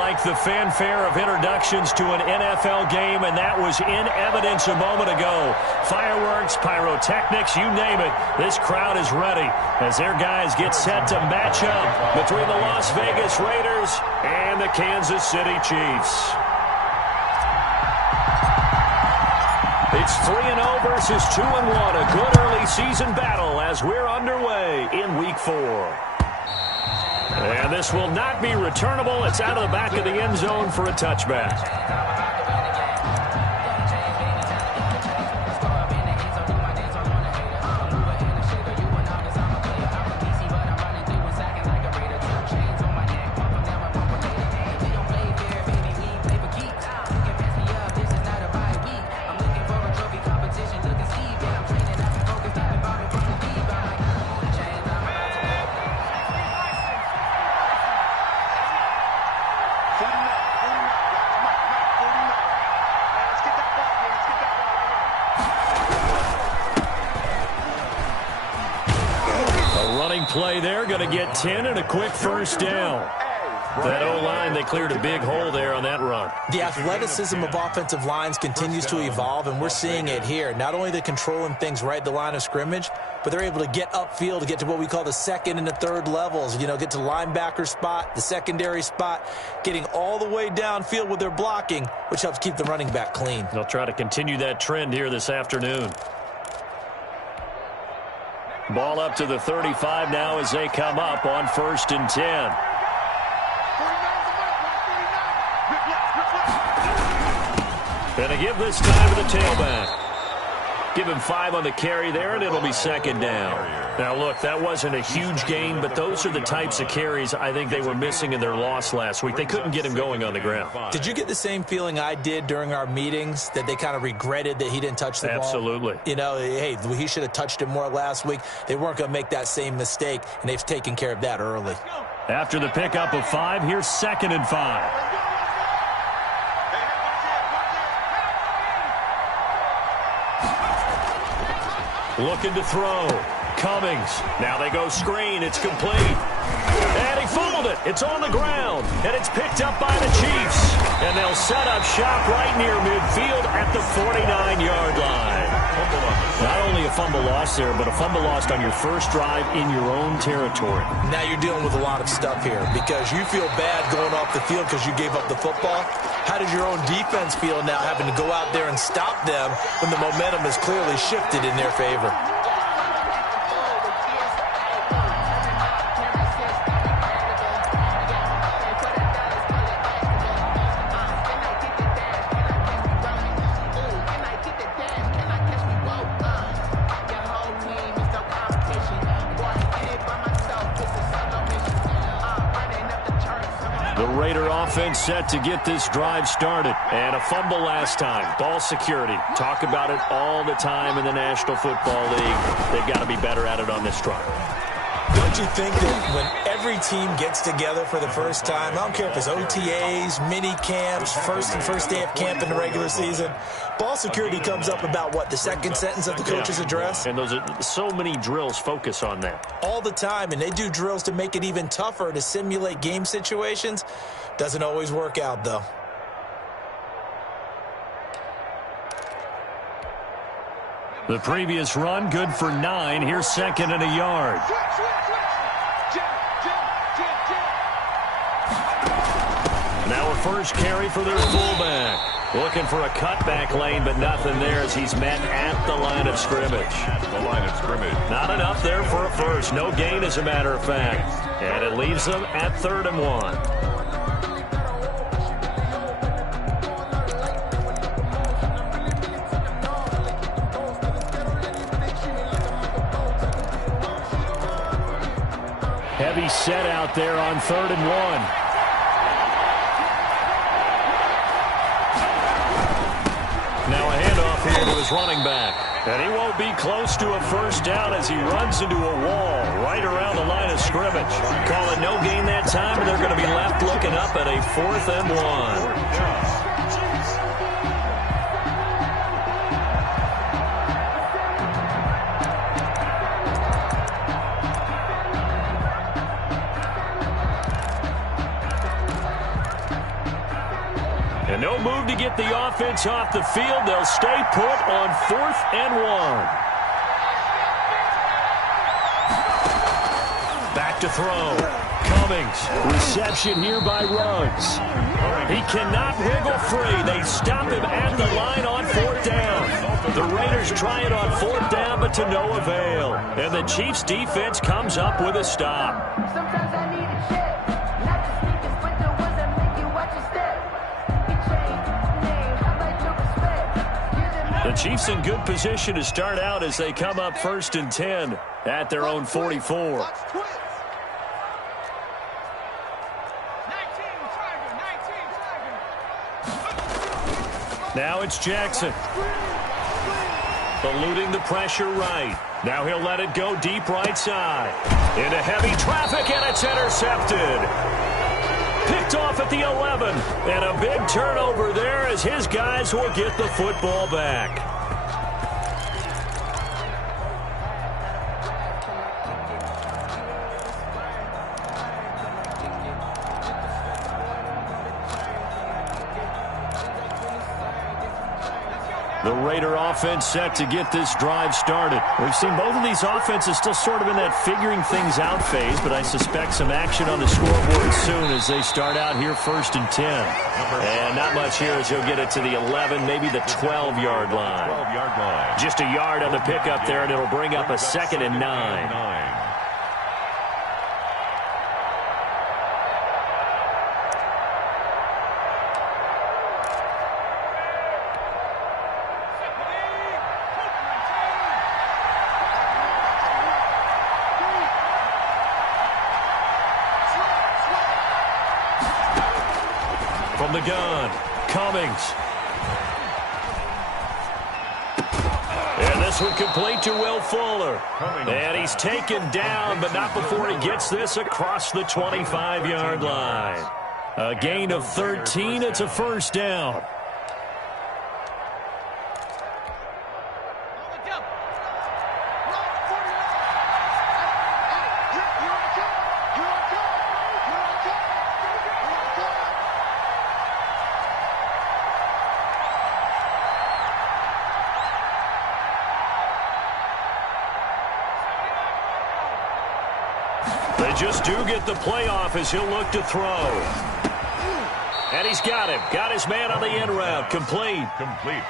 like the fanfare of introductions to an NFL game, and that was in evidence a moment ago. Fireworks, pyrotechnics, you name it. This crowd is ready as their guys get set to match up between the Las Vegas Raiders and the Kansas City Chiefs. It's 3-0 versus 2-1, a good early season battle as we're underway in Week 4. And this will not be returnable. It's out of the back of the end zone for a touchback. Play there, going to get 10 and a quick first down. That O-line, they cleared a big hole there on that run. The athleticism of offensive lines continues to evolve, and we're seeing it here. Not only they're controlling things right at the line of scrimmage, but they're able to get upfield to get to what we call the second and the third levels. You know, get to linebacker spot, the secondary spot, getting all the way downfield with their blocking, which helps keep the running back clean. They'll try to continue that trend here this afternoon. Ball up to the 35 now as they come up on 1st and 10. Gonna give this time to the tailback. Give him 5 on the carry there, and it'll be 2nd down. Now, look, that wasn't a huge gain, but those are the types of carries I think they were missing in their loss last week. They couldn't get him going on the ground. Did you get the same feeling I did during our meetings, that they kind of regretted that he didn't touch the ball? Absolutely. You know, hey, he should have touched it more last week. They weren't going to make that same mistake, and they've taken care of that early. After the pickup of 5, here's 2nd and 5. Looking to throw. Cummings. Now they go screen. It's complete. And he fumbled it. It's on the ground. And it's picked up by the Chiefs. And they'll set up shop right near midfield at the 49-yard line. Not only a fumble loss there, but a fumble lost on your first drive in your own territory. Now you're dealing with a lot of stuff here because you feel bad going off the field because you gave up the football. How does your own defense feel now having to go out there and stop them when the momentum is clearly shifted in their favor? Offense set to get this drive started. And a fumble last time. Ball security. Talk about it all the time in the National Football League. They've got to be better at it on this drive. Don't you think that when every team gets together for the first time, I don't care if it's OTAs, mini camps, first day of camp in the regular season, ball security comes up about, what, the second sentence of the coach's address? And those are so many drills focus on that. All the time, and they do drills to make it even tougher to simulate game situations. Doesn't always work out, though. The previous run, good for 9. Here's 2nd and a yard. Now a first carry for their fullback. Looking for a cutback lane, but nothing there as he's met at the line of scrimmage. Not enough there for a first. No gain, as a matter of fact. And it leaves them at 3rd and 1. Heavy set out there on 3rd and 1. Now a handoff here to his running back. And he won't be close to a first down as he runs into a wall right around the line of scrimmage. Call it no gain that time, and they're going to be left looking up at a 4th and 1. And no move to get the offense off the field. They'll stay put on 4th and 1. Back to throw. Cummings. Reception here by Ruggs. He cannot wriggle free. They stop him at the line on 4th down. The Raiders try it on 4th down, but to no avail. And the Chiefs defense comes up with a stop. Sometimes I need a check. Not just sneakers, but the ones that make you watch your step. The Chiefs in good position to start out as they come up 1st and 10 at their own 44. Now it's Jackson. Eluding the pressure right. Now he'll let it go deep right side. Into heavy traffic, and it's intercepted. Picked off at the 11. And a big turnover there as his guys will get the football back. The Raider offense set to get this drive started. We've seen both of these offenses still sort of in that figuring things out phase, but I suspect some action on the scoreboard soon as they start out here 1st and 10. And not much here as he'll get it to the 11, maybe the 12-yard line. Just a yard on the pickup there, and it'll bring up a 2nd and 9. From the gun, Cummings. And this one complete to Will Fuller. And he's taken down, but not before he gets this across the 25-yard line. A gain of 13. It's a 1st down. They just do get the playoff as he'll look to throw. And he's got him. Got his man on the end route. Complete.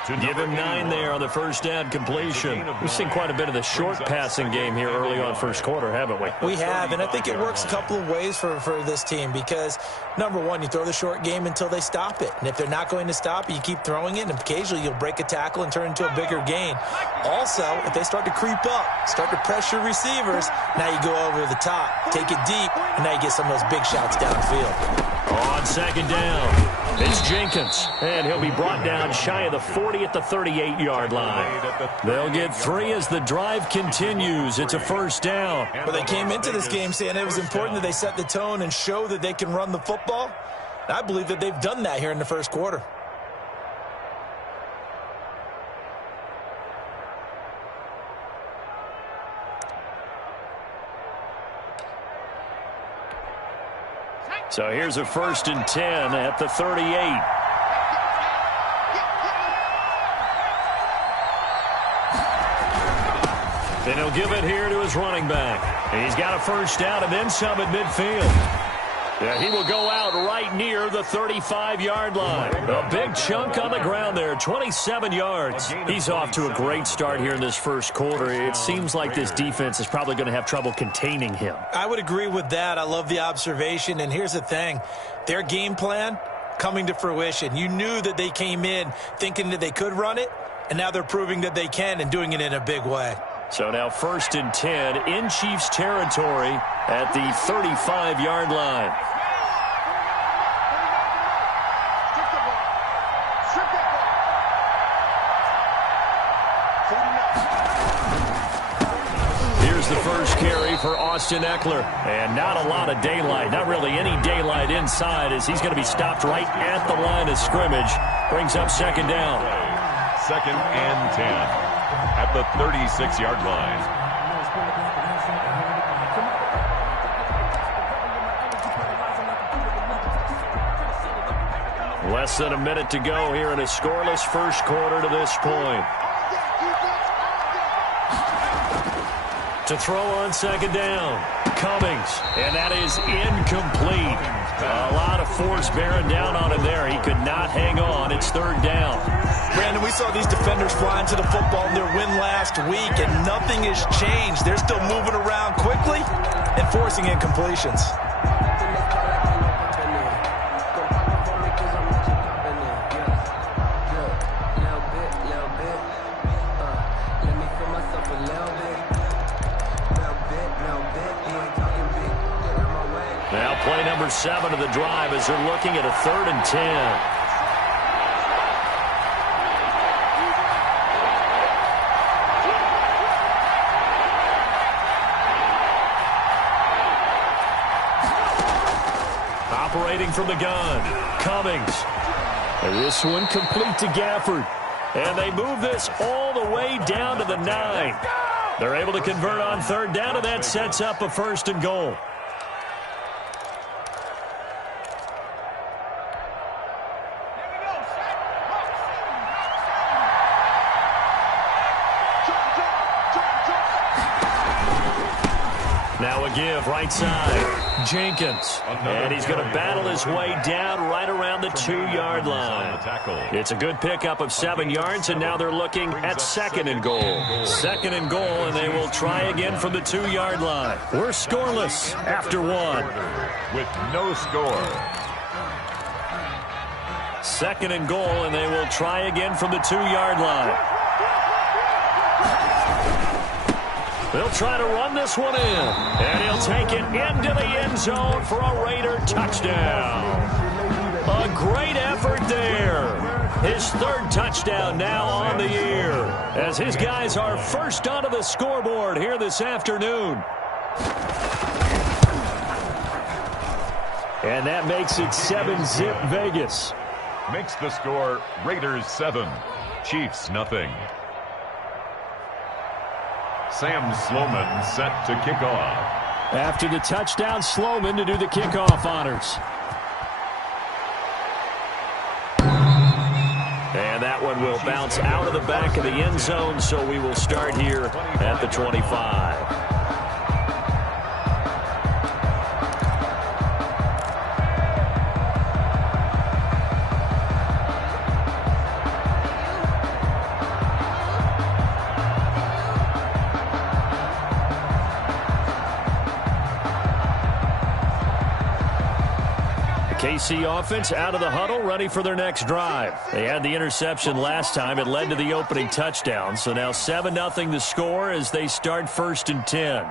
Give him 9 there on the 1st down completion. We've seen quite a bit of the short passing game here early on 1st quarter, haven't we? We have, and I think it works a couple of ways for this team because, number one, you throw the short game until they stop it. And if they're not going to stop it, you keep throwing it, and occasionally you'll break a tackle and turn into a bigger gain. Also, if they start to creep up, start to pressure receivers, now you go over the top, take it deep, and now you get some of those big shots downfield. On 2nd down, it's Jenkins, and he'll be brought down shy of the 40 at the 38-yard line. They'll get 3 as the drive continues. It's a 1st down. Well, they came into this game saying it was important that they set the tone and show that they can run the football. And I believe that they've done that here in the 1st quarter. So here's a 1st and 10 at the 38. Then he'll give it here to his running back. He's got a 1st down and then some at midfield. Yeah, he will go out right near the 35-yard line. A big chunk on the ground there, 27 yards. He's off to a great start here in this 1st quarter. It seems like this defense is probably going to have trouble containing him. I would agree with that. I love the observation. And here's the thing. Their game plan coming to fruition. You knew that they came in thinking that they could run it, and now they're proving that they can and doing it in a big way. So now 1st and 10 in Chiefs territory at the 35-yard line. Here's the first carry for Austin Ekeler. And not a lot of daylight, not really any daylight inside as he's going to be stopped right at the line of scrimmage. Brings up 2nd down. 2nd and 10. At the 36-yard line. Less than a minute to go here in a scoreless first quarter to this point. To throw on second down, Cummings, and that is incomplete. A lot of force bearing down on him there. He could not hang on. It's third down. Brandon, we saw these defenders fly into the football in their win last week, and nothing has changed. They're still moving around quickly and forcing incompletions. Now play number 7 of the drive as they're looking at a 3rd and 10. Operating from the gun, Cummings. And this one complete to Gafford. And they move this all the way down to the 9. They're able to convert on 3rd down, and that sets up a 1st and goal. Now a give right side. Jenkins. And he's going to battle his way down right around the 2-yard line. It's a good pickup of 7 yards, and now they're looking at 2nd and goal. 2nd and goal, and they will try again from the 2-yard line. We're scoreless after 1. With no score. 2nd and goal, and they will try again from the 2-yard line. They'll try to run this one in, and he'll take it into the end zone for a Raider touchdown. A great effort there. His 3rd touchdown now on the year, as his guys are first onto the scoreboard here this afternoon. And that makes it 7-zip Vegas. Makes the score Raiders 7, Chiefs nothing. Sam Sloman set to kick off. After the touchdown, Sloman to do the kickoff honors. And that one will bounce out of the back of the end zone, so we will start here at the 25. KC offense out of the huddle, ready for their next drive. They had the interception last time. It led to the opening touchdown. So now 7-0 the score as they start 1st and 10.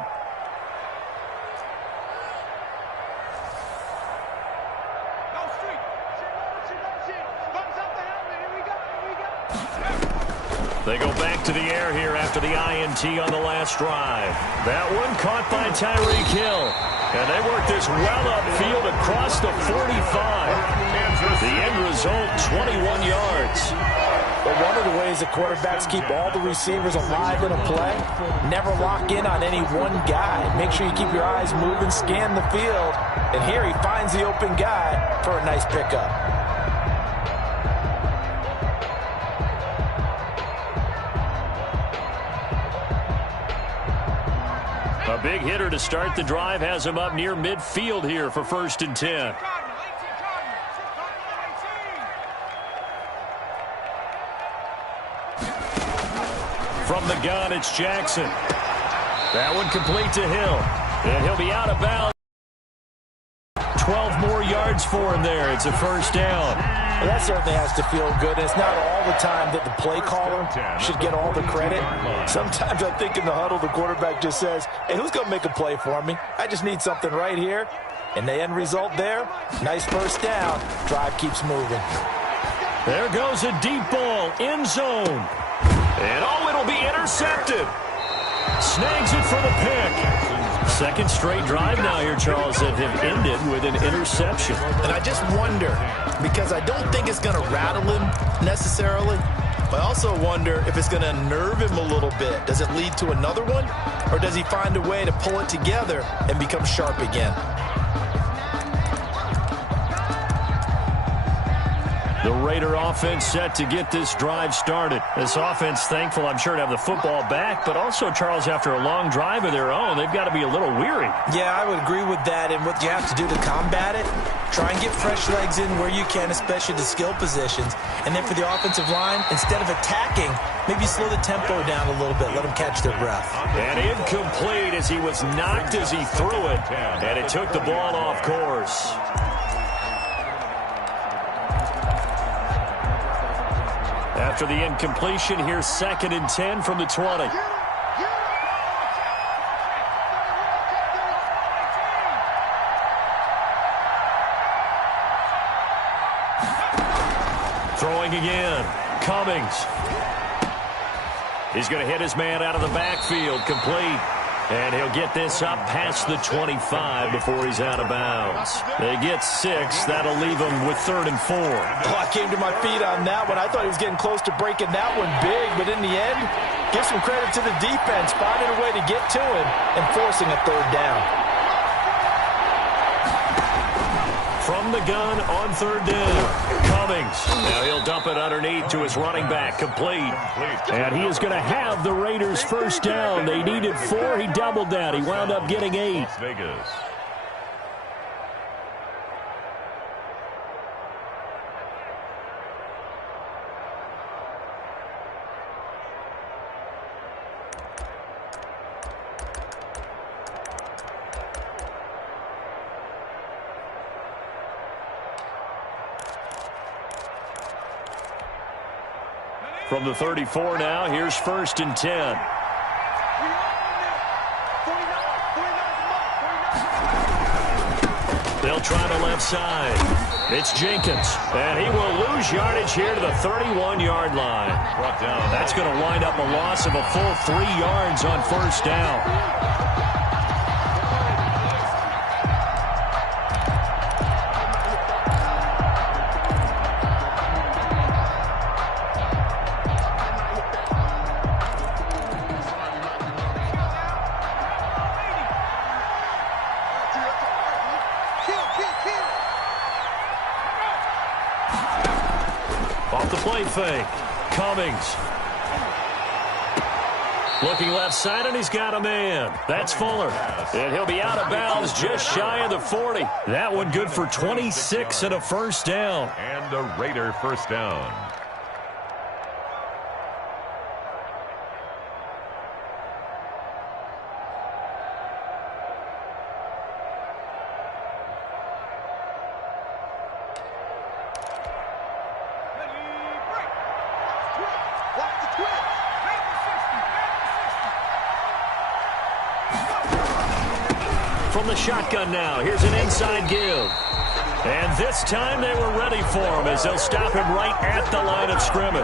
They go back to the air here after the INT on the last drive. That one caught by Tyreek Hill. And they work this well upfield across the 45. The end result, 21 yards. But one of the ways the quarterbacks keep all the receivers alive in a play, never lock in on any one guy. Make sure you keep your eyes moving, scan the field. And here he finds the open guy for a nice pickup. A big hitter to start the drive has him up near midfield here for 1st and 10. From the gun, it's Jackson. That one complete to Hill. And he'll be out of bounds. 12 more yards for him there. It's a 1st down. Well, that certainly has to feel good. It's not all the time that the play caller should get all the credit. Sometimes I think in the huddle, the quarterback just says, hey, who's going to make a play for me? I just need something right here. And the end result there, nice 1st down. Drive keeps moving. There goes a deep ball, end zone. And it'll be intercepted. Snags it for the pick. 2nd straight drive now here, Charles, that have ended with an interception. And I just wonder, because I don't think it's going to rattle him necessarily, but I also wonder if it's going to nerve him a little bit. Does it lead to another one? Or does he find a way to pull it together and become sharp again? The Raider offense set to get this drive started. This offense thankful, I'm sure, to have the football back, but also, Charles, after a long drive of their own, they've got to be a little weary. Yeah, I would agree with that, and what you have to do to combat it, try and get fresh legs in where you can, especially the skill positions. And then for the offensive line, instead of attacking, maybe slow the tempo down a little bit, let them catch their breath. And incomplete as he was knocked as he threw it, and it took the ball off course. After the incompletion, here's 2nd and 10 from the 20. Throwing again. Cummings. He's going to hit his man out of the backfield. Complete. And he'll get this up past the 25 before he's out of bounds. They get 6. That'll leave them with 3rd and 4. Oh, I came to my feet on that one. I thought he was getting close to breaking that one big, but in the end, give some credit to the defense, finding a way to get to him and forcing a 3rd down. From the gun on 3rd down, Cummings. Now he'll dump it underneath to his running back, complete. And he is going to have the Raiders' 1st down. They needed 4. He doubled that. He wound up getting 8. Las Vegas. From the 34 now, here's 1st and 10. They'll try the left side. It's Jenkins, and he will lose yardage here to the 31-yard line. Brought down. That's going to wind up a loss of a full 3 yards on 1st down. Off the play fake. Cummings. Looking left side, and he's got a man. That's Fuller. And he'll be out of bounds just shy of the 40. That one good for 26 and a 1st down. And a Raider 1st down. From the shotgun now, here's an inside give. And this time they were ready for him as they'll stop him right at the line of scrimmage.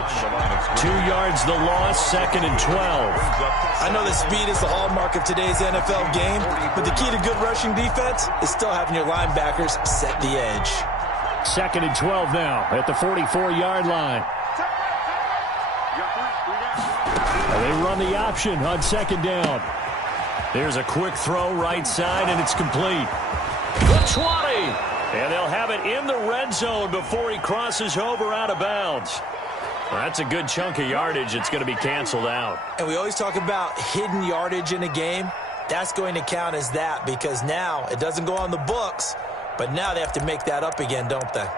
2 yards the loss, 2nd and 12. I know that speed is the hallmark of today's NFL game, but the key to good rushing defense is still having your linebackers set the edge. 2nd and 12 now at the 44-yard line. And they run the option on 2nd down. There's a quick throw right side, and it's complete. The 20. And they'll have it in the red zone before he crosses over out of bounds. Well, that's a good chunk of yardage. It's going to be canceled out. And we always talk about hidden yardage in a game. That's going to count as that because now it doesn't go on the books, but now they have to make that up again, don't they?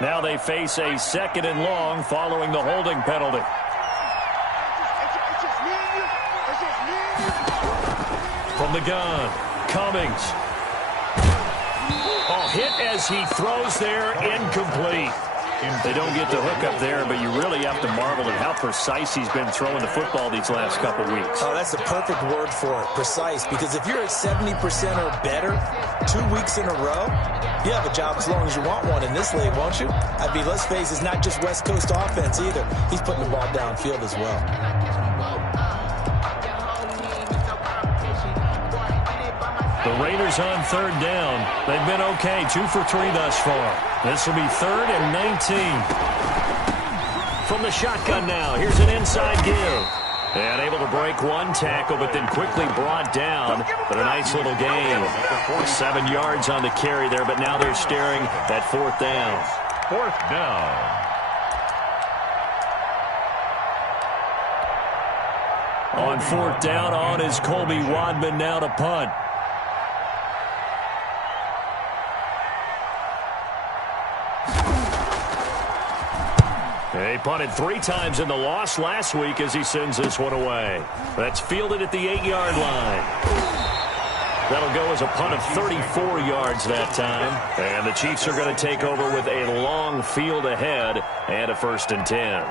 Now they face a 2nd and long following the holding penalty. From the gun, Cummings. Oh, hit as he throws there, incomplete. They don't get the hook up there, but you really have to marvel at how precise he's been throwing the football these last couple weeks. Oh, that's the perfect word for it, precise. Because if you're at 70% or better 2 weeks in a row, you have a job as long as you want one in this league, won't you? I mean, let's face it, it's not just West Coast offense either. He's putting the ball downfield as well. The Raiders on 3rd down. They've been okay, 2 for 3 thus far. This will be 3rd and 19. From the shotgun now, here's an inside give. And able to break one tackle, but then quickly brought down. But a nice little gain. 7 yards on the carry there, but now they're staring at 4th down. 4th down. On 4th down, on is Colby Wadman now to punt. He punted 3 times in the loss last week as he sends this one away. That's fielded at the 8-yard line. That'll go as a punt of 34 yards that time. And the Chiefs are going to take over with a long field ahead and a 1st and 10.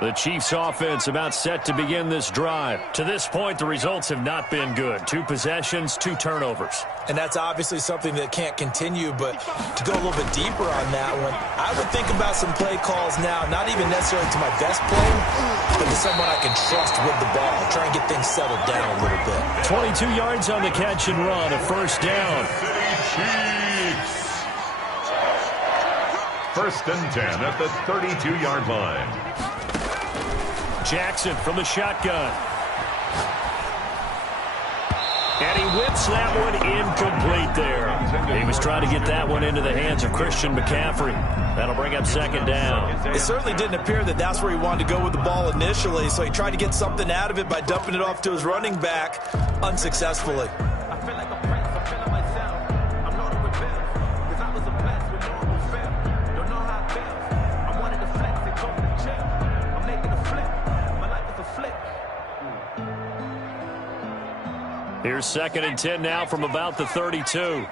The Chiefs offense about set to begin this drive. To this point, the results have not been good. 2 possessions, 2 turnovers. And that's obviously something that can't continue, but to go a little bit deeper on that one, I would think about some play calls now, not even necessarily to my best player, but to someone I can trust with the ball. Try and get things settled down a little bit. 22 yards on the catch and run, a 1st down. Chiefs. 1st and 10 at the 32-yard line. Jackson from the shotgun. And he whips that one incomplete there. He was trying to get that one into the hands of Christian McCaffrey. That'll bring up 2nd down. It certainly didn't appear that that's where he wanted to go with the ball initially, so he tried to get something out of it by dumping it off to his running back unsuccessfully. Here's 2nd and 10 now from about the 32. And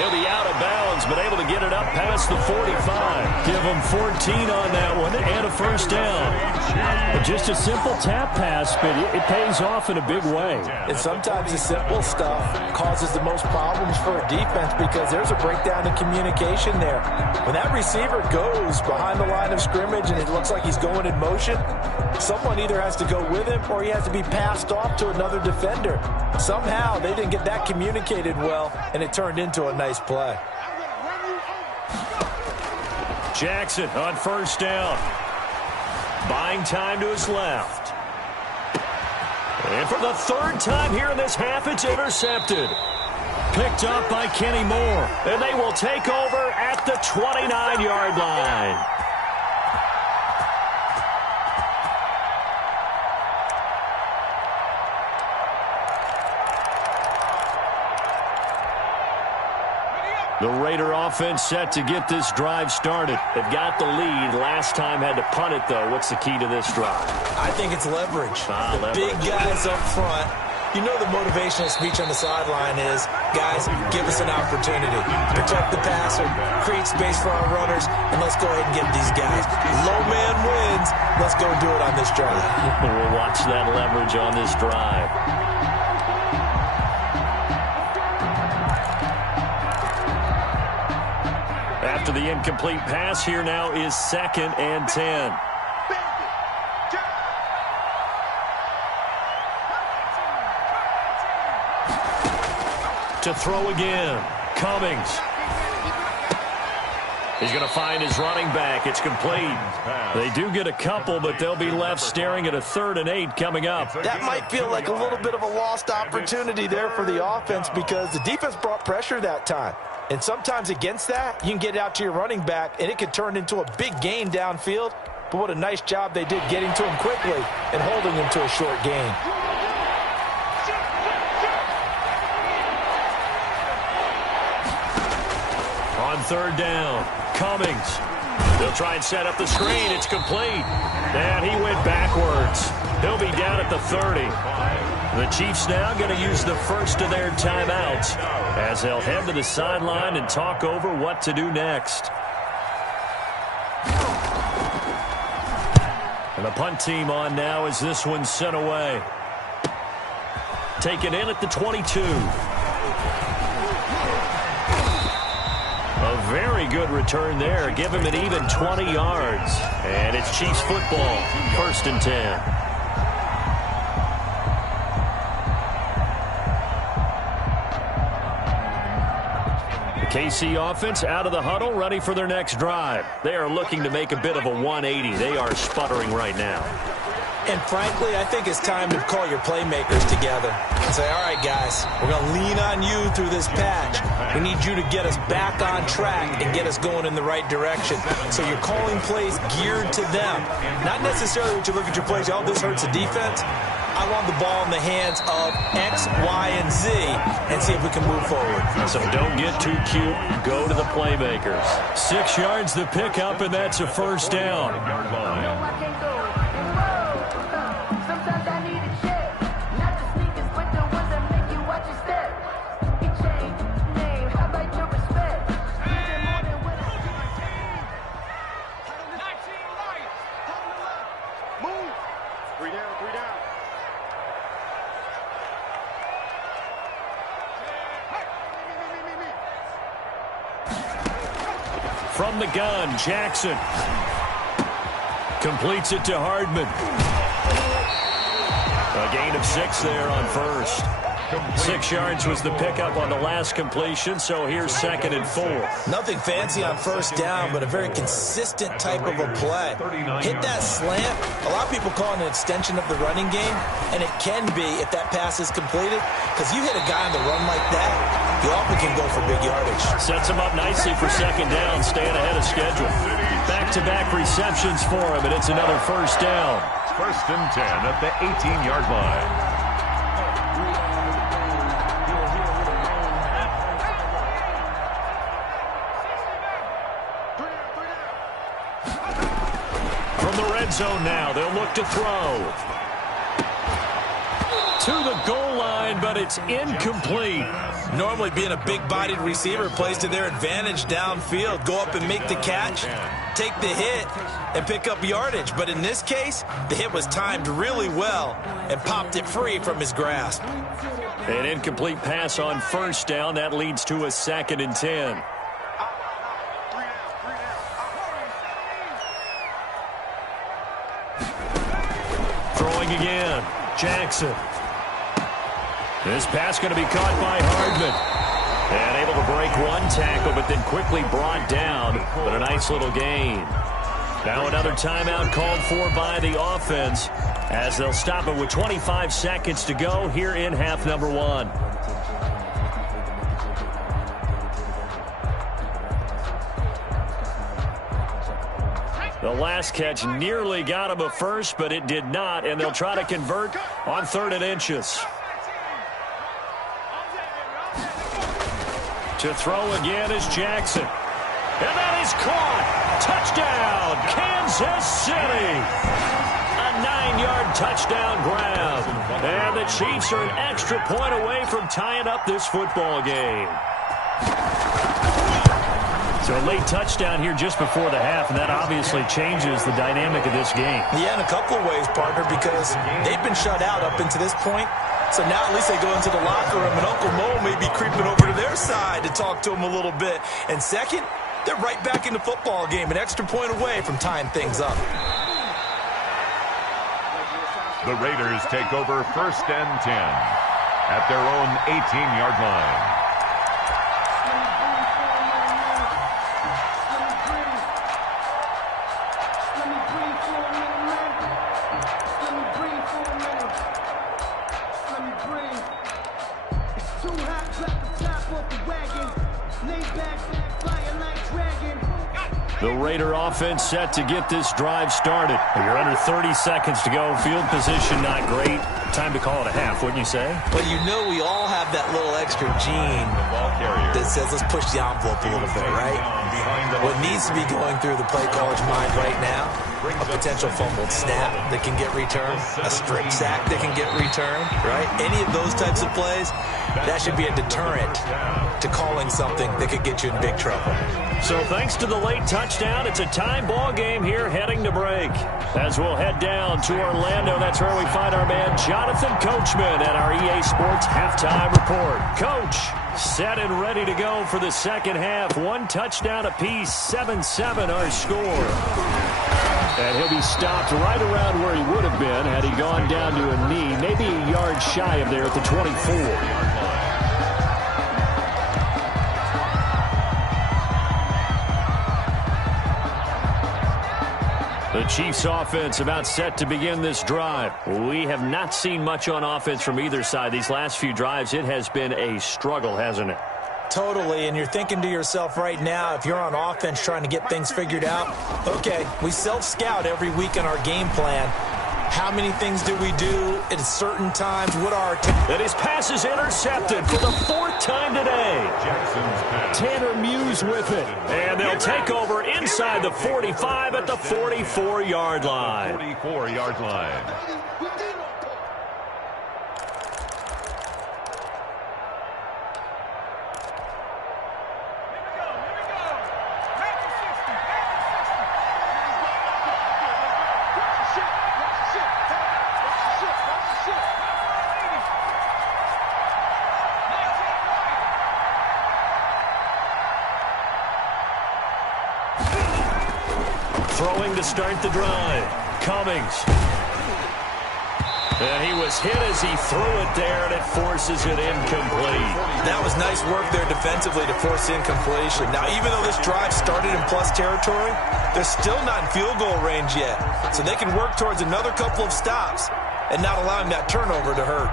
he'll be out of bounds, but able to get it up past the 45. Give him 14 on that one and a 1st down. Just a simple tap pass, but it pays off in a big way. And sometimes the simple stuff causes the most problems for a defense because there's a breakdown in communication there. When that receiver goes behind the line of scrimmage and it looks like he's going in motion, someone either has to go with him or he has to be passed off to another defender. Somehow they didn't get that communicated well, and it turned into a nice play. Jackson on 1st down. Buying time to his left. And for the 3rd time here in this half, it's intercepted. Picked up by Kenny Moore. And they will take over at the 29-yard line. The Raider offense set to get this drive started. They've got the lead. Last time had to punt it, though. What's the key to this drive? I think it's leverage. Leverage. Big guys up front. You know the motivational speech on the sideline is, guys, give us an opportunity. Protect the passer, create space for our runners, and let's go ahead and get these guys. Low man wins. Let's go do it on this drive. We'll watch that leverage on this drive. After the incomplete pass, here now is 2nd and 10. To throw again. Cummings. He's going to find his running back. It's complete. They do get a couple, but they'll be left staring at a 3rd and 8 coming up. That might feel like a little bit of a lost opportunity there for the offense because the defense brought pressure that time. And sometimes against that, you can get out to your running back, and it could turn into a big gain downfield. But what a nice job they did getting to him quickly and holding him to a short gain. On 3rd down, Cummings. They'll try and set up the screen. It's complete. And he went backwards. He'll be down at the 30. The Chiefs now going to use the first of their timeouts as they'll head to the sideline and talk over what to do next. And the punt team on now as this one's sent away. taken in at the 22. A very good return there. Give him an even 20 yards. And it's Chiefs football, 1st and 10. The KC offense out of the huddle, ready for their next drive. They are looking to make a bit of a 180. They are sputtering right now. And frankly, I think it's time to call your playmakers together and say, all right, guys, we're going to lean on you through this patch. We need you to get us back on track and get us going in the right direction. So you're calling plays geared to them. Not necessarily when you look at your plays, oh, this hurts the defense. I want the ball in the hands of X, Y, and Z and see if we can move forward. So don't get too cute. Go to the playmakers. 6 yards the pickup, and that's a 1st down. No, I can't go. Sometimes I need a check. Not the sneakers, but the ones that make you watch your step. He changed his name. How about your respect? Even more than what I do. 19 Lions. Hold him up. Move. 3 down, 3 down. From the gun, Jackson completes it to Hardman. A gain of 6 there on 1st. 6 yards was the pickup on the last completion, so here's 2nd and 4. Nothing fancy on 1st down, but a very consistent type of a play. Hit that slant. A lot of people call it an extension of the running game, and it can be if that pass is completed, because you hit a guy on the run like that, you often can go for big yardage. Sets him up nicely for 2nd down, staying ahead of schedule. Back-to-back receptions for him, and it's another 1st down. 1st and 10 at the 18-yard line. Zone now. They'll look to throw. To the goal line, but it's incomplete. Normally being a big-bodied receiver plays to their advantage downfield. Go up and make the catch, take the hit, and pick up yardage. But in this case, the hit was timed really well and popped it free from his grasp. An incomplete pass on 1st down. That leads to a 2nd and 10. Again, Jackson. This pass going to be caught by Hardman. And able to break one tackle, but then quickly brought down. But a nice little gain. Now another timeout called for by the offense as they'll stop it with 25 seconds to go here in half number 1. The last catch nearly got him a 1st, but it did not, and they'll try to convert on 3rd and inches. To throw again is Jackson. And that is caught. Touchdown, Kansas City. A 9-yard touchdown grab. And the Chiefs are an extra point away from tying up this football game. So a late touchdown here just before the half, and that obviously changes the dynamic of this game. Yeah, in a couple of ways, partner, because they've been shut out up until this point. So now at least they go into the locker room, and Uncle Mo may be creeping over to their side to talk to them a little bit. And second, they're right back in the football game, an extra point away from tying things up. The Raiders take over 1st and 10 at their own 18-yard line. The Raider offense set to get this drive started. You're under 30 seconds to go. Field position not great. Time to call it a half, wouldn't you say? But you know we all have that little extra gene that says let's push the envelope a little bit, right? What needs to be going through the play caller's mind right now, a potential fumbled snap that can get returned, a strip sack that can get returned, right? Any of those types of plays, that should be a deterrent to calling something that could get you in big trouble. So thanks to the late touchdown, it's a tie ball game here heading to break. As we'll head down to Orlando, that's where we find our man Jonathan Coachman at our EA Sports Halftime Report. Coach, set and ready to go for the second half. One touchdown apiece, 7-7 our score. And he'll be stopped right around where he would have been had he gone down to a knee, maybe a yard shy of there at the 24. The Chiefs offense about set to begin this drive. We have not seen much on offense from either side. These last few drives, it has been a struggle, hasn't it? Totally, and you're thinking to yourself right now, if you're on offense trying to get things figured out, okay, we self-scout every week in our game plan. How many things do we do at certain times? What are our... And his pass is intercepted for the fourth time today. Tanner Muse with it. And they'll take over inside the 45 at the 44-yard line. 44-yard line. Throwing to start the drive. Cummings. And he was hit as he threw it there, and it forces it incomplete. That was nice work there defensively to force incompletion. Now, even though this drive started in plus territory, they're still not in field goal range yet. So they can work towards another couple of stops and not allowing that turnover to hurt.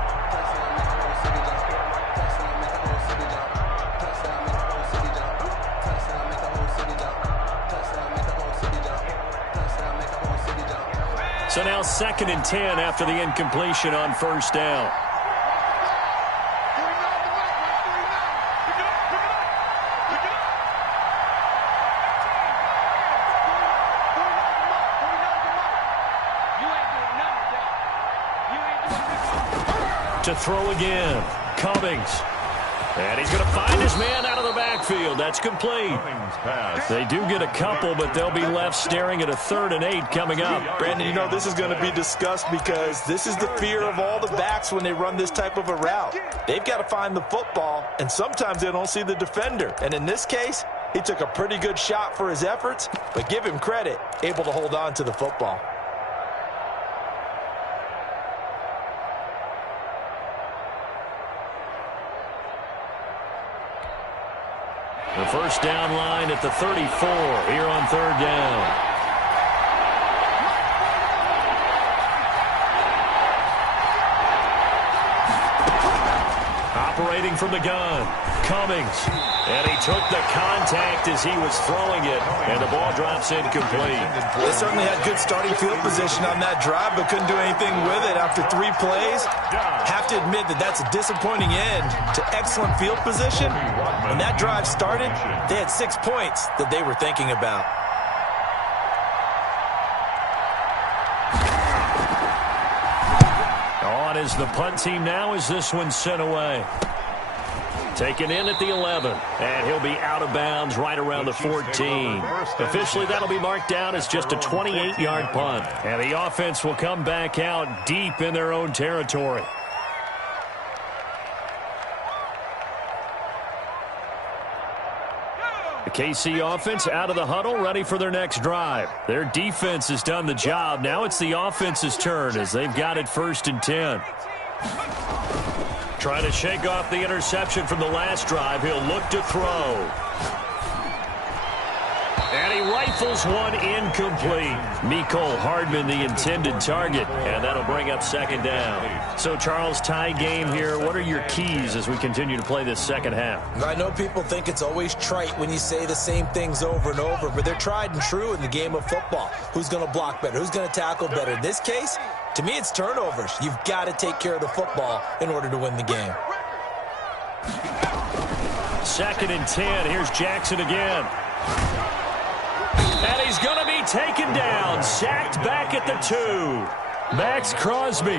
So now 2nd and 10 after the incompletion on first down. To throw again. Cummings. And he's going to find his man out of the backfield. That's complete. They do get a couple, but they'll be left staring at a 3rd and 8 coming up. Brandon, you know this is going to be discussed because this is the fear of all the backs when they run this type of a route. They've got to find the football, and sometimes they don't see the defender. And in this case, he took a pretty good shot for his efforts, but give him credit, able to hold on to the football. The first down line at the 34 here on 3rd down. Operating from the gun, Cummings. And he took the contact as he was throwing it, and the ball drops incomplete. They certainly had good starting field position on that drive, but couldn't do anything with it after 3 plays. Have to admit that that's a disappointing end to excellent field position. When that drive started, they had 6 points that they were thinking about. On is the punt team now as this one's sent away. Taken in at the 11, and he'll be out of bounds right around the 14. Officially, that'll be marked down as just a 28-yard punt. And the offense will come back out deep in their own territory. The KC offense out of the huddle, ready for their next drive. Their defense has done the job. Now it's the offense's turn as they've got it 1st and 10. Trying to shake off the interception from the last drive. He'll look to throw. And he rifles one incomplete. Mecole Hardman, the intended target. And that'll bring up 2nd down. So, Charles, tie game here. What are your keys as we continue to play this second half? I know people think it's always trite when you say the same things over and over, but they're tried and true in the game of football. Who's going to block better? Who's going to tackle better? In this case, to me, it's turnovers. You've got to take care of the football in order to win the game. 2nd and 10. Here's Jackson again. And he's going to be taken down. Sacked back at the 2. Max Crosby.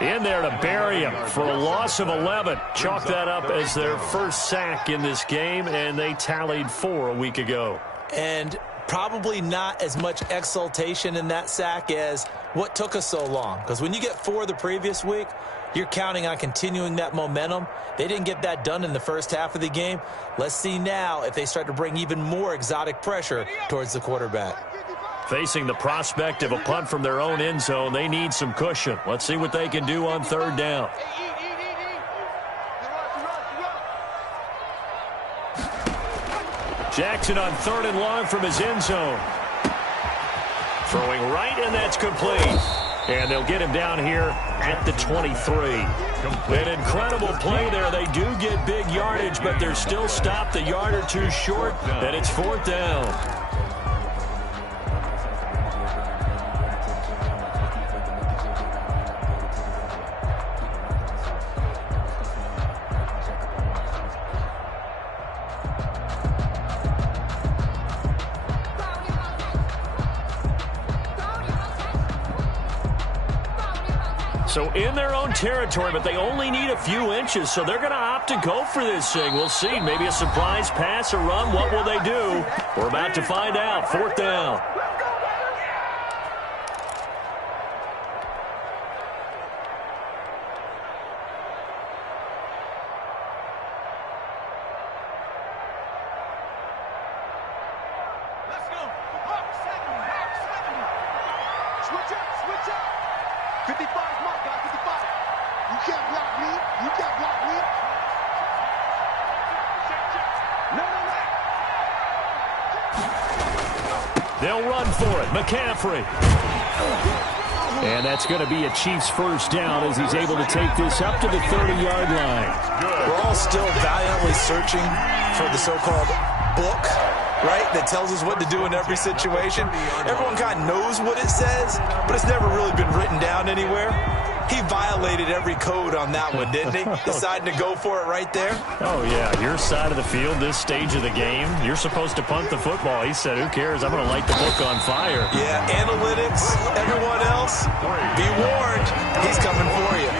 In there to bury him for a loss of 11. Chalk that up as their first sack in this game, and they tallied 4 a week ago. And probably not as much exultation in that sack as what took us so long. Because when you get 4 the previous week, you're counting on continuing that momentum. They didn't get that done in the first half of the game. Let's see now if they start to bring even more exotic pressure towards the quarterback. Facing the prospect of a punt from their own end zone, they need some cushion. Let's see what they can do on 3rd down. Jackson on 3rd and long from his end zone. Throwing right, and that's complete. And they'll get him down here at the 23. An incredible play there. They do get big yardage, but they're still stopped a yard or two short, and it's 4th down. So in their own territory, but they only need a few inches, so they're going to opt to go for this thing. We'll see. Maybe a surprise pass or run. What will they do? We're about to find out. 4th down. Switch up. 55 is my guy, 55. You can't block me. You can't block me. No. They'll run for it. McCaffrey. And that's going to be a Chiefs first down as he's able to take this up to the 30-yard line. We're all still valiantly searching for the so-called book, right, that tells us what to do in every situation. Everyone kind of knows what it says, but it's never really been written down anywhere. He violated every code on that one, didn't he? Deciding to go for it right there. Oh, yeah, your side of the field, this stage of the game, you're supposed to punt the football. He said, who cares? I'm going to light the book on fire. Yeah, analytics, everyone else, be warned, he's coming for you.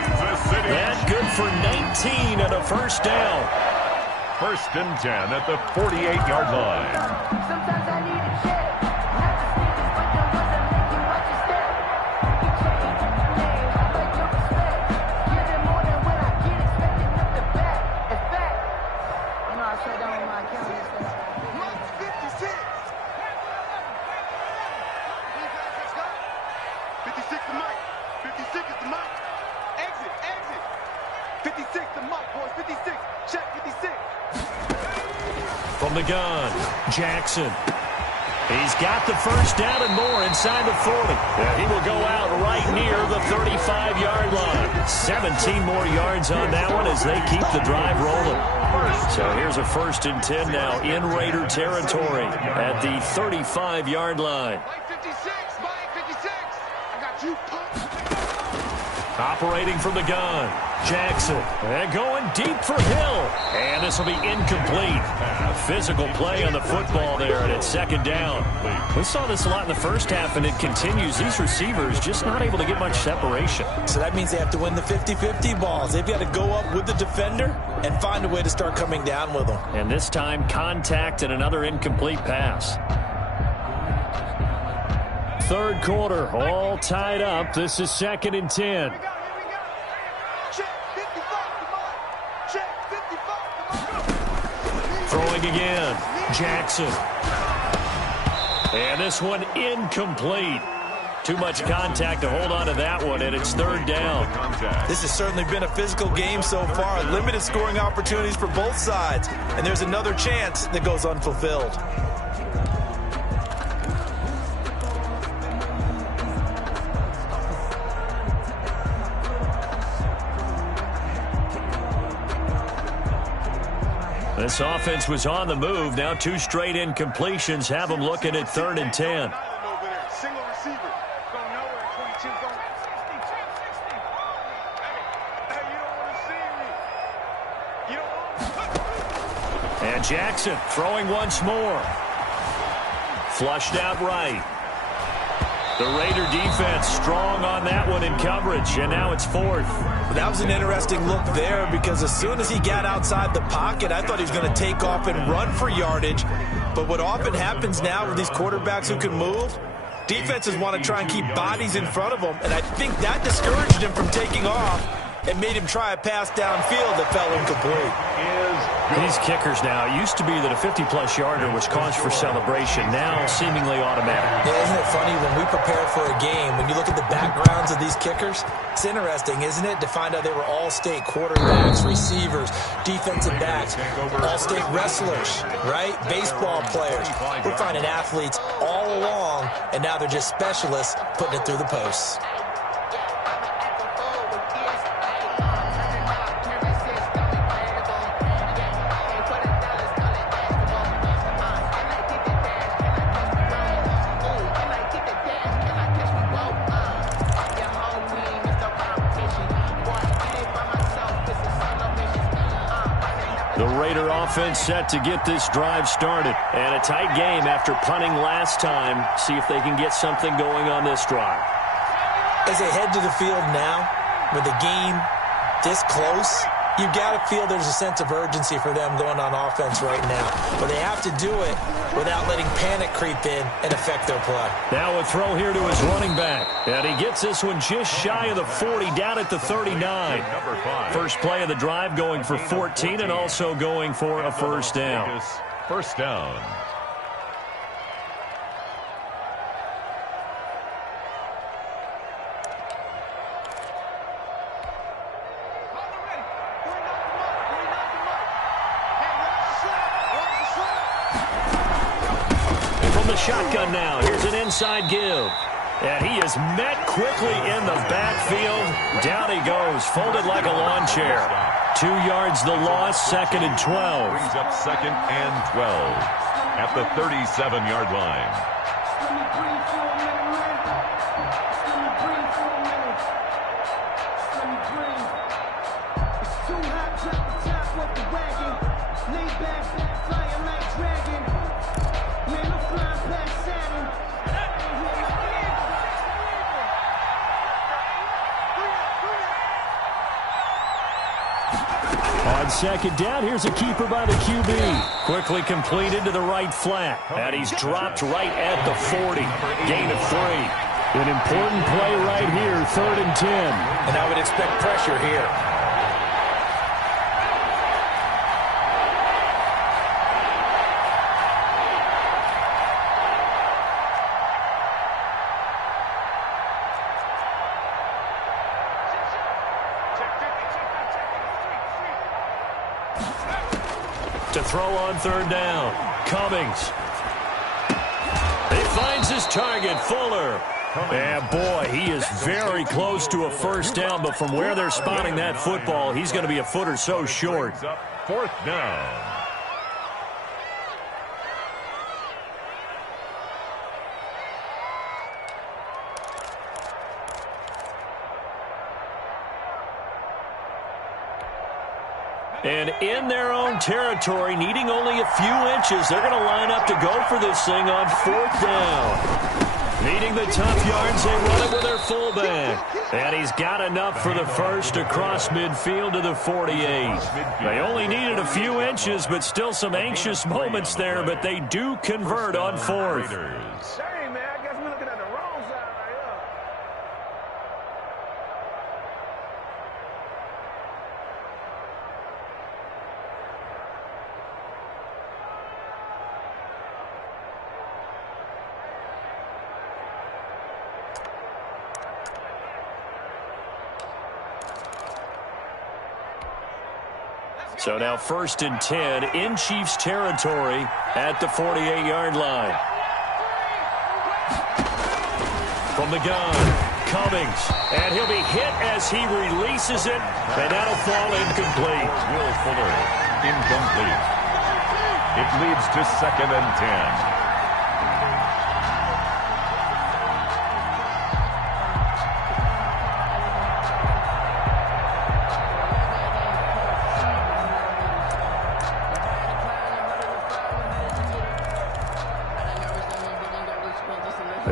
That good for 19 and a first down. 1st and 10 at the 48-yard line. Sometimes I need a check. Not the sneakers, but the ones that make you watch your step. You change your name, how about your respect? Give it more than what I get, expecting up the back. In fact, you know I shut down on my account and stuff. Mike 56. 56 to Mike. 56 is the Mike. Exit. 56 to Mike, boys. 56. Check 56. From the gun, Jackson. He's got the first down and more inside the 40. He will go out right near the 35-yard line. 17 more yards on that one as they keep the drive rolling. So here's a 1st and 10 now in Raider territory at the 35-yard line. Mike 56. I got you, punk. Operating from the gun, Jackson. And going deep for Hill. And this will be incomplete. A physical play on the football there, and it's 2nd down. We saw this a lot in the first half, and it continues. These receivers just not able to get much separation. So that means they have to win the 50-50 balls. They've got to go up with the defender and find a way to start coming down with them. And this time, contact and another incomplete pass. 3rd quarter, all tied up. This is 2nd and 10. Here we go. Check 55 to Mike. Check 55 to Mike. Throwing again, Jackson. And this one incomplete. Too much contact to hold on to that one, and it's 3rd down. This has certainly been a physical game so far. Limited scoring opportunities for both sides. And there's another chance that goes unfulfilled. This offense was on the move. Now 2 straight incompletions have them looking at 3rd and 10. Over there. Single receiver. Going nowhere. 22. Going 60. Hey, you don't want to see me. You don't want to. And Jackson throwing once more. Flushed out right. The Raider defense strong on that one in coverage, and now it's 4th. That was an interesting look there because as soon as he got outside the pocket, I thought he was going to take off and run for yardage. But what often happens now with these quarterbacks who can move, defenses want to try and keep bodies in front of them, and I think that discouraged him from taking off and made him try a pass downfield that fell incomplete. These kickers now, it used to be that a 50-plus yarder was cause for celebration, now seemingly automatic. Yeah, isn't it funny when we prepare for a game, when you look at the backgrounds of these kickers, it's interesting, isn't it, to find out they were all-state quarterbacks, receivers, defensive backs, all-state wrestlers, right? Baseball players. We're finding athletes all along, and now they're just specialists putting it through the posts. The Raider offense set to get this drive started. And a tight game after punting last time. See if they can get something going on this drive. As they head to the field now, with the game this close, you've got to feel there's a sense of urgency for them going on offense right now. But they have to do it without letting panic creep in and affect their play. Now a throw here to his running back. And he gets this one just shy of the 40, down at the 39. First play of the drive going for 14 and also going for a first down. First down. Shotgun now. Here's an inside give. And he is met quickly in the backfield. Down he goes, folded like a lawn chair. 2 yards the loss, 2nd and 12. Brings up 2nd and 12 at the 37-yard line. On 2nd down, here's a keeper by the QB. Quickly completed to the right flat. And he's dropped right at the 40. Gain of 3. An important play right here, 3rd and 10. And I would expect pressure here. To throw on 3rd down. Cummings. He finds his target, Fuller. And boy, he is very close to a first down, but from where they're spotting that football, he's going to be a foot or so short. 4th down. And in their own territory, needing only a few inches, they're going to line up to go for this thing on 4th down. Needing the tough yards, they run it with their fullback. And he's got enough for the first across midfield to the 48. They only needed a few inches, but still some anxious moments there, but they do convert on 4th. Dang, man, I guess we're looking at the wrong side right here. So now 1st and 10 in Chiefs territory at the 48-yard line. From the gun, Cummings. And he'll be hit as he releases it. And that'll fall incomplete. Will Fuller, incomplete. It leads to 2nd and 10.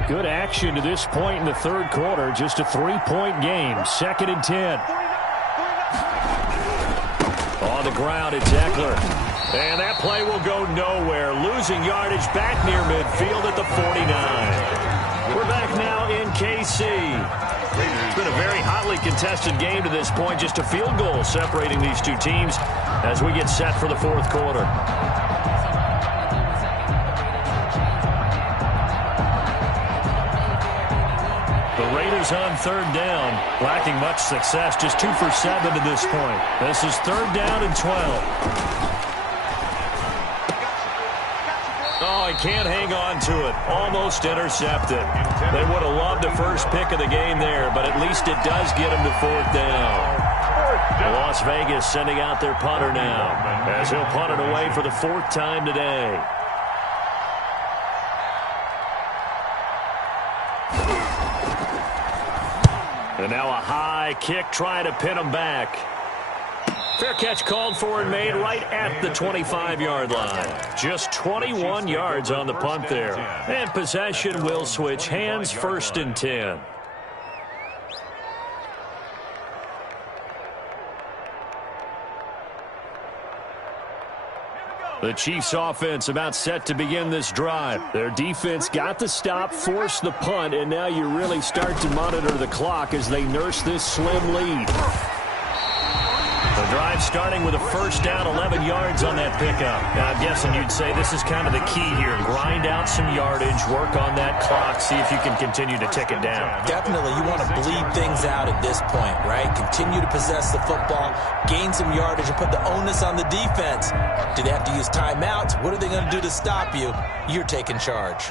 But good action to this point in the third quarter. Just a 3-point game. 2nd and 10. On the ground, it's Eckler. And that play will go nowhere. Losing yardage back near midfield at the 49. We're back now in KC. It's been a very hotly contested game to this point. Just a field goal separating these two teams as we get set for the fourth quarter. The Raiders on third down, lacking much success, just 2 for 7 to this point. This is 3rd down and 12. Oh, he can't hang on to it. Almost intercepted. They would have loved the first pick of the game there, but at least it does get him to 4th down. Las Vegas sending out their punter now, as he'll punt it away for the 4th time today. And now a high kick trying to pin him back. Fair catch called for and made right at the 25-yard line. Just 21 yards on the punt there. And possession will switch hands, 1st and 10. The Chiefs offense about set to begin this drive. Their defense got the stop, forced the punt, and now you really start to monitor the clock as they nurse this slim lead. The drive starting with a 1st down, 11 yards on that pickup. Now, I'm guessing you'd say this is kind of the key here. Grind out some yardage, work on that clock, see if you can continue to tick it down. Definitely, you want to bleed things out at this point, right? Continue to possess the football, gain some yardage, and put the onus on the defense. Do they have to use timeouts? What are they going to do to stop you? You're taking charge.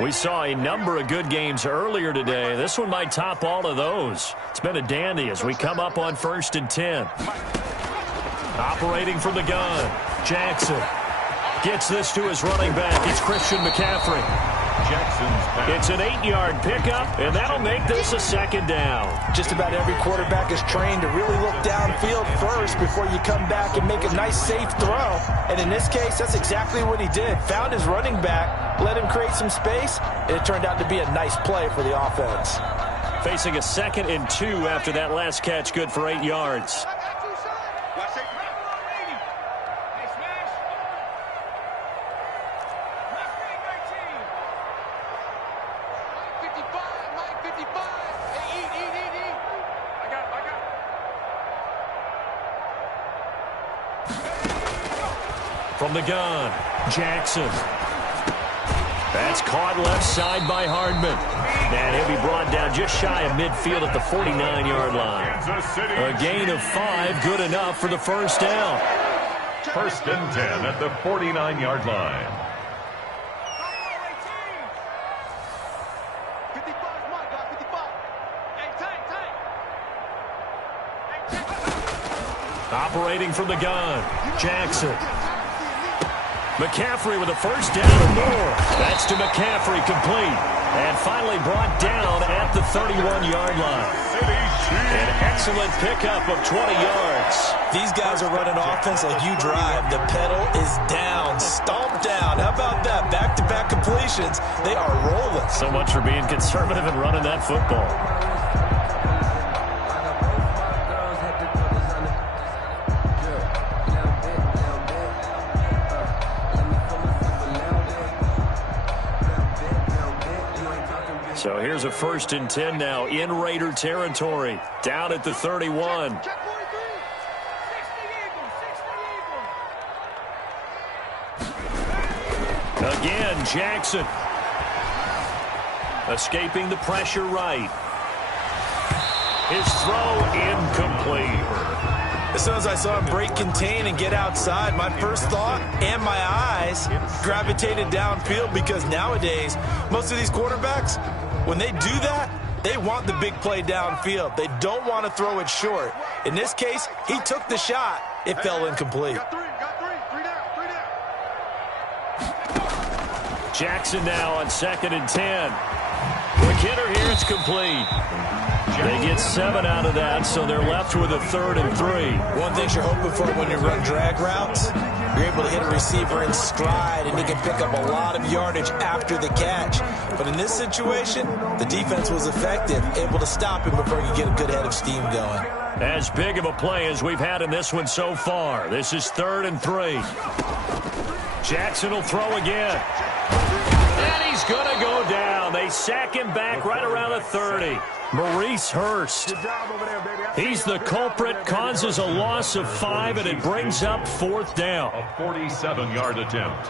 We saw a number of good games earlier today. This one might top all of those. It's been a dandy as we come up on 1st and 10. Operating from the gun, Jackson gets this to his running back. It's Christian McCaffrey. It's an 8-yard pickup, and that'll make this a 2nd down. Just about every quarterback is trained to really look downfield first before you come back and make a nice, safe throw. And in this case, that's exactly what he did. Found his running back, let him create some space, and it turned out to be a nice play for the offense. Facing a 2nd and 2 after that last catch, good for 8 yards. From the gun, Jackson. That's caught left side by Hardman. And he'll be brought down just shy of midfield at the 49-yard line. A gain of 5, good enough for the 1st down. 1st and 10 at the 49-yard line. Operating from the gun, Jackson. McCaffrey with a 1st down and more. That's to McCaffrey, complete. And finally brought down at the 31-yard line. An excellent pickup of 20 yards. These guys are running offense like you drive. The pedal is down, stomped down. How about that? Back-to-back completions. They are rolling. So much for being conservative and running that football. So here's a 1st and 10 now in Raider territory. Down at the 31. Again, Jackson. Escaping the pressure right. His throw incomplete. As soon as I saw him break contain and get outside, my first thought and my eyes gravitated downfield, because nowadays, most of these quarterbacks, when they do that, they want the big play downfield. They don't want to throw it short. In this case, he took the shot. It fell incomplete. Jackson now on 2nd and 10. McKinnon here, it's complete. They get 7 out of that, so they're left with a 3rd and 3. One thing you're hoping for when you run drag routes, You're able to hit a receiver in stride, and he can pick up a lot of yardage after the catch. But in this situation, the defense was effective, able to stop him before he could get a good head of steam going. As big of a play as we've had in this one so far. This is 3rd and 3. Jackson will throw again. And he's going to go down. They sack him back right around the 30. Maurice Hurst. He's the culprit, causes a loss of 5, and it brings up 4th down. A 47-yard attempt.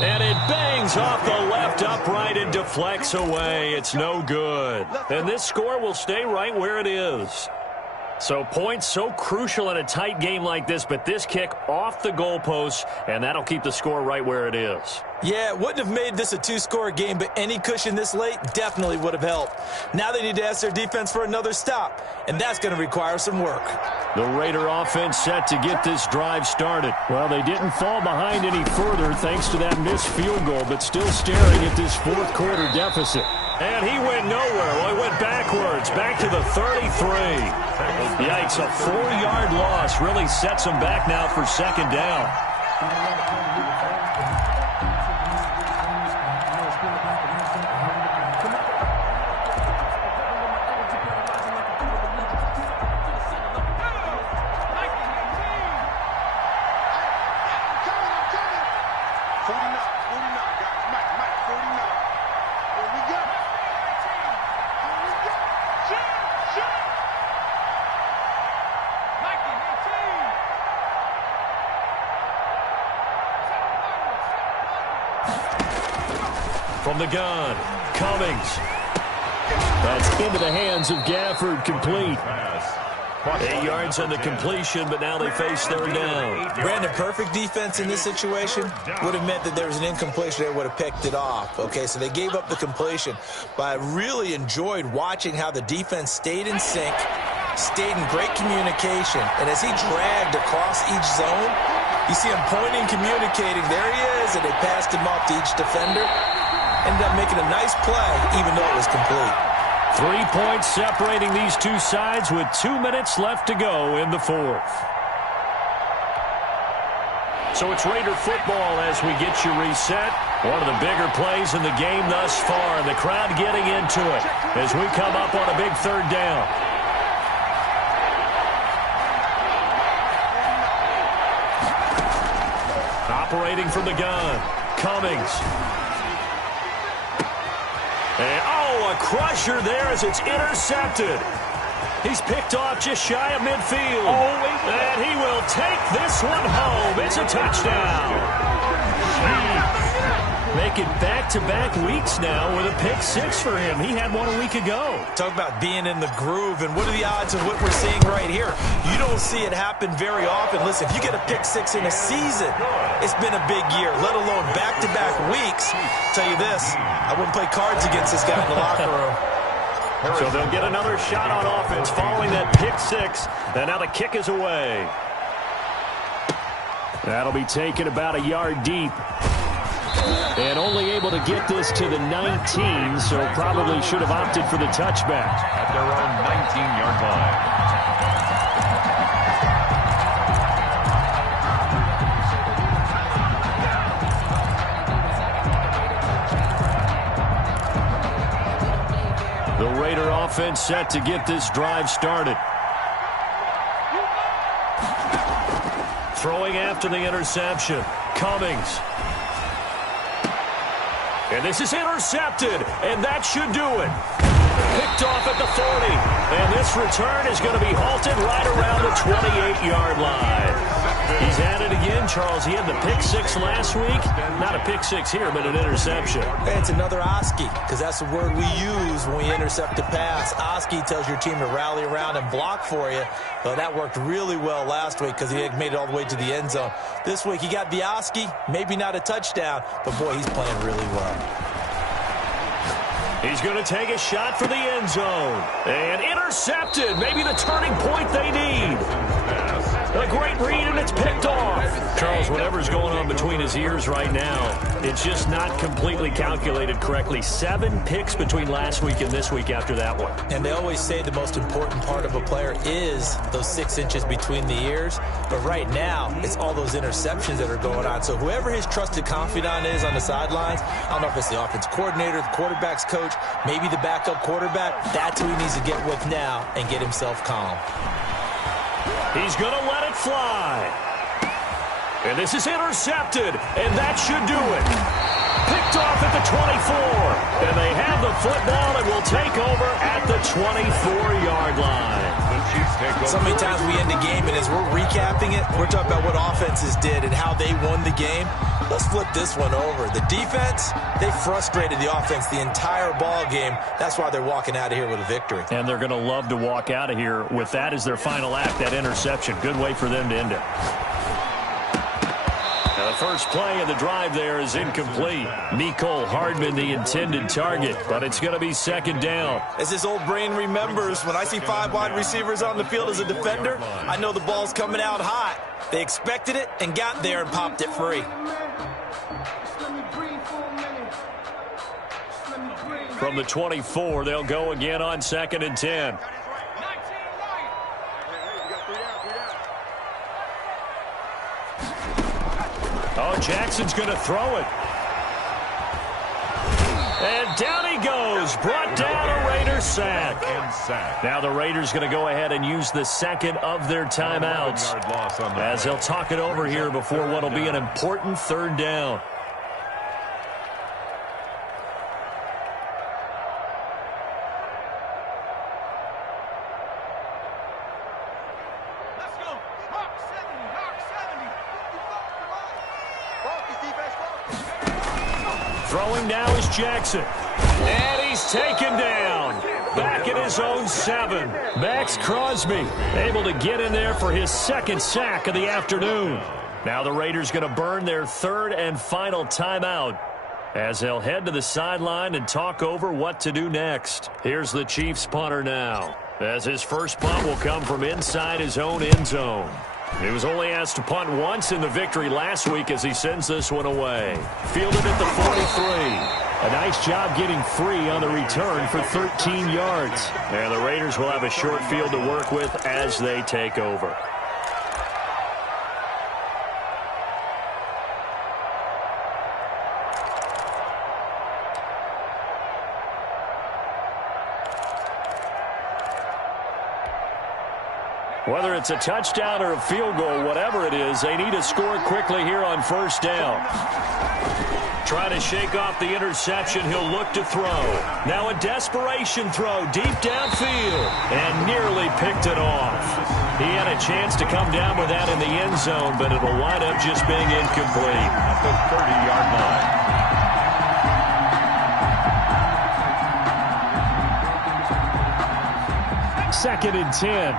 And it bangs off the left upright and deflects away. It's no good. And this score will stay right where it is. So points so crucial in a tight game like this, but this kick off the goalpost, and that'll keep the score right where it is. Yeah, it wouldn't have made this a 2-score game, but any cushion this late definitely would have helped. Now they need to ask their defense for another stop, and that's going to require some work. The Raider offense set to get this drive started. Well, they didn't fall behind any further thanks to that missed field goal, but still staring at this 4th quarter deficit. And he went nowhere. Well, he went backwards, back to the 33. Yikes, a 4-yard loss really sets him back now for 2nd down. From the gun, Cummings. That's into the hands of Gafford, complete. 8 yards on the completion, but now they face 3rd down. Brandon, perfect defense in this situation would have meant that there was an incompletion. They would have picked it off. Okay, so they gave up the completion. But I really enjoyed watching how the defense stayed in sync, stayed in great communication. And as he dragged across each zone, you see him pointing, communicating. There he is, and they passed him off to each defender. Ended up making a nice play, even though it was complete. 3 points separating these two sides with 2 minutes left to go in the 4th. So it's Raider football as we get you reset. One of the bigger plays in the game thus far, and the crowd getting into it as we come up on a big 3rd down. Operating from the gun, Cummings. And, a crusher there as it's intercepted. He's picked off just shy of midfield. And he will take this one home. It's a touchdown. Make it back-to-back weeks now with a pick-6 for him. He had one a week ago. Talk about being in the groove, and what are the odds of what we're seeing right here? You don't see it happen very often. Listen, if you get a pick-6 in a season, it's been a big year, let alone back-to-back weeks. Tell you this, I wouldn't play cards against this guy in the locker room. So they'll get another shot on offense following that pick-6, and now the kick is away. That'll be taken about a yard deep. And only able to get this to the 19, so probably should have opted for the touchback. At their own 19-yard line. The Raider offense set to get this drive started. Throwing after the interception, Cummings. And this is intercepted, and that should do it. Picked off at the 40, and this return is going to be halted right around the 28-yard line. He's at it again, Charles. He had the pick-6 last week. Not a pick-6 here, but an interception. Hey, it's another Oski, because that's the word we use when we intercept a pass. Oski tells your team to rally around and block for you. Well, that worked really well last week because he had made it all the way to the end zone. This week, he got the Oski, maybe not a touchdown, but, boy, he's playing really well. He's going to take a shot for the end zone. And intercepted. Maybe the turning point they need. A great read, and it's picked off. Charles, whatever's going on between his ears right now, it's just not completely calculated correctly. 7 picks between last week and this week after that one. And they always say the most important part of a player is those 6 inches between the ears. But right now, it's all those interceptions that are going on. So whoever his trusted confidant is on the sidelines, I don't know if it's the offense coordinator, the quarterback's coach, maybe the backup quarterback, that's who he needs to get with now and get himself calm. He's going to let it fly. And this is intercepted, and that should do it. Picked off at the 24. And they have the football and will take over at the 24-yard line. So many times we end the game, and as we're recapping it, we're talking about what offenses did and how they won the game. Let's flip this one over. The defense, they frustrated the offense the entire ball game. That's why they're walking out of here with a victory. And they're going to love to walk out of here with that as their final act, that interception. Good way for them to end it. Now the first play of the drive there is incomplete. Mecole Hardman, the intended target, but it's going to be second down. As this old brain remembers, when I see 5 wide receivers on the field as a defender, I know the ball's coming out hot. They expected it and got there and popped it free. From the 24, they'll go again on 2nd and 10. Oh, Jackson's going to throw it. And down he goes. Brought down a Raiders sack. Now the Raiders going to go ahead and use the second of their timeouts as they'll talk it over here before what will be an important 3rd down. Throwing now is Jackson. And he's taken down. Back at his own 7. Max Crosby able to get in there for his 2nd sack of the afternoon. Now the Raiders going to burn their 3rd and final timeout as they'll head to the sideline and talk over what to do next. Here's the Chiefs punter now, as his first punt will come from inside his own end zone. He was only asked to punt once in the victory last week as he sends this one away. Fielded at the 43. A nice job getting free on the return for 13 yards. And the Raiders will have a short field to work with as they take over. Whether it's a touchdown or a field goal, whatever it is, they need to score quickly here on 1st down. Trying to shake off the interception, he'll look to throw. Now a desperation throw deep downfield, and nearly picked it off. He had a chance to come down with that in the end zone, but it'll wind up just being incomplete. At the 30-yard line. 2nd and 10.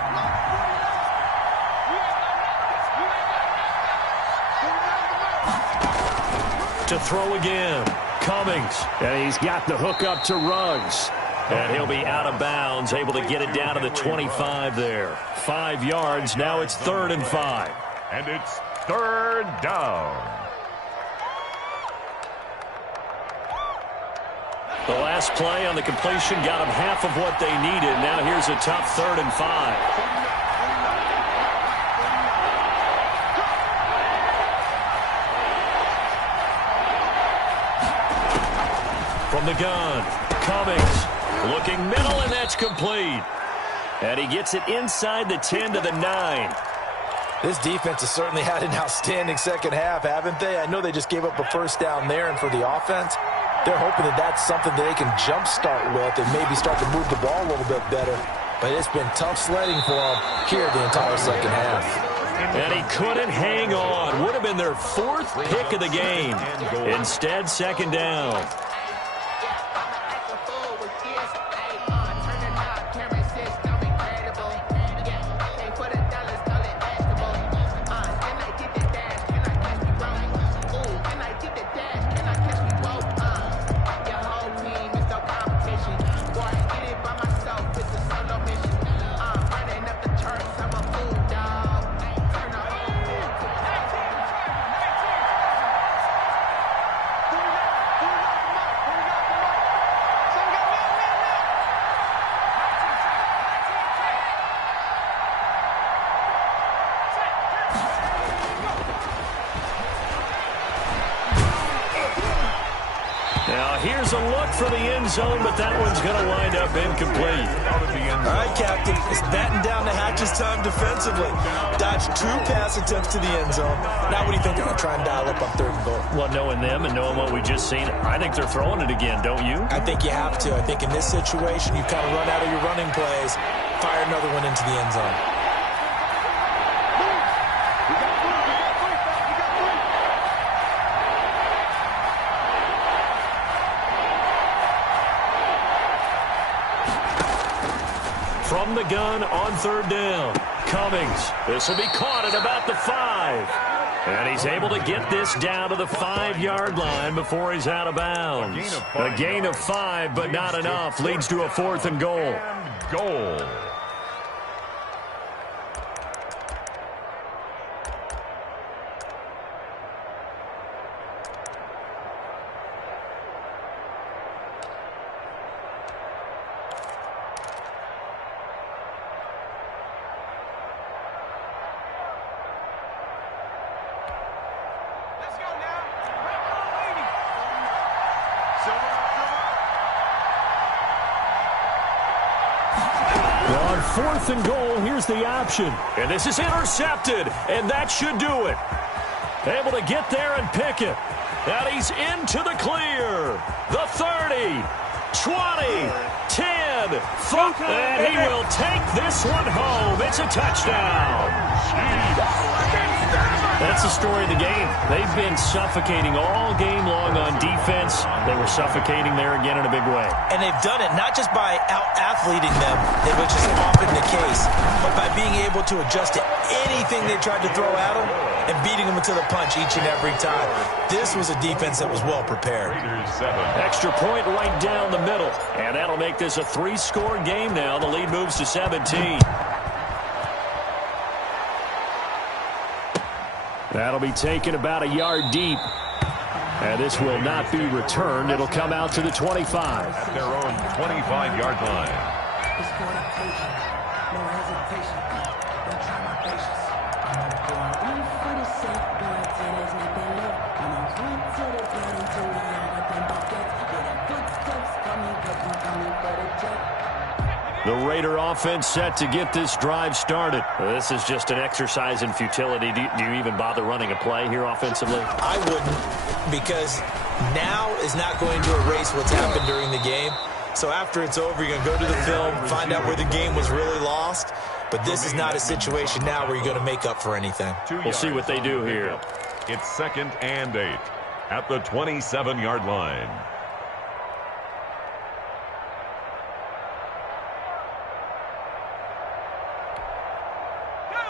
To throw again. Cummings. And he's got the hook up to Ruggs. And he'll be out of bounds, able to get it down to the 25 there. 5 yards. Now it's 3rd and 5. And it's 3rd down. The last play on the completion got them half of what they needed. Now here's a tough 3rd and 5. From the gun, Cummings looking middle, and that's complete. And he gets it inside the 10 to the 9. This defense has certainly had an outstanding second half, haven't they? I know they just gave up a 1st down there, and for the offense, they're hoping that that's something that they can jumpstart with and maybe start to move the ball a little bit better. But it's been tough sledding for them here the entire second half. And he couldn't hang on. Would have been their 4th pick of the game. Instead, 2nd down. Now here's a look for the end zone, but that one's going to wind up incomplete. All right, Captain, it's batten down the hatches time defensively. Dodged 2 pass attempts to the end zone. Now what do you think they're going to try and dial up on 3rd and goal? Well, knowing them and knowing what we just seen, I think they're throwing it again, don't you? I think you have to. I think in this situation, you kind of run out of your running plays, fire another one into the end zone. From the gun on 3rd down, Cummings. This will be caught at about the 5. And he's able to get this down to the 5-yard line before he's out of bounds. A gain of 5, but not enough. Leads to a 4th and goal. On 4th and goal, here's the option. And this is intercepted, and that should do it. Able to get there and pick it. And he's into the clear. The 30, 20, 10, 5, and he will take this one home. It's a touchdown. That's the story of the game. They've been suffocating all game long on defense. They were suffocating there again in a big way. And they've done it not just by out-athleting them, which is often the case, but by being able to adjust to anything they tried to throw at them and beating them to the punch each and every time. This was a defense that was well prepared. Extra point right down the middle. And that'll make this a 3-score game now. The lead moves to 17. That'll be taken about a yard deep. And this will not be returned. It'll come out to the 25. At their own 25-yard line. It's for the occasion. No hesitation. Don't try my patience. One for the safe, going till there's nothing left. I'm on one to the ground until we are nothing but gets. Yeah, the footsteps coming, cause I'm coming for the jet. The Raider offense set to get this drive started. This is just an exercise in futility. Do you even bother running a play here offensively? I wouldn't, because now is not going to erase what's happened during the game. So after it's over, you're going to go to the film, find out where the game was really lost. But this is not a situation now where you're going to make up for anything. We'll see what they do here. It's 2nd and 8 at the 27-yard line.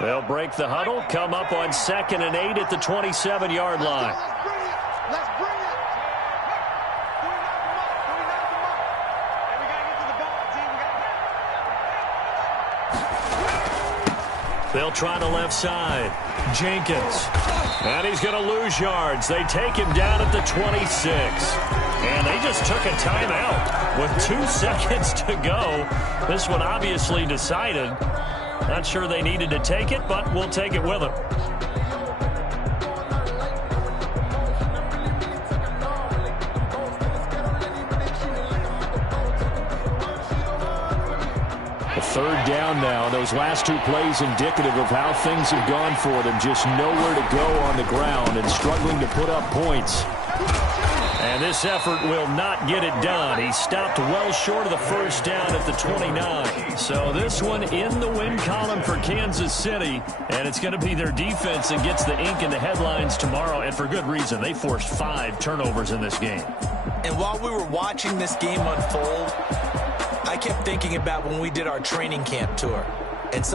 They'll break the huddle, come up on 2nd and 8 at the 27-yard line. Let's bring it. Do we knock him up? Do we knock him up? Hey, we got to get to the ball, team. They'll try the left side. Jenkins. And he's going to lose yards. They take him down at the 26. And they just took a timeout with 2 seconds to go. This one obviously decided. Not sure they needed to take it, but we'll take it with them. A 3rd down now. Those last 2 plays indicative of how things have gone for them. Just nowhere to go on the ground and struggling to put up points. And this effort will not get it done. He stopped well short of the 1st down at the 29. So this one in the win column for Kansas City. And it's going to be their defense that gets the ink in the headlines tomorrow. And for good reason. They forced 5 turnovers in this game. And while we were watching this game unfold, I kept thinking about when we did our training camp tour. And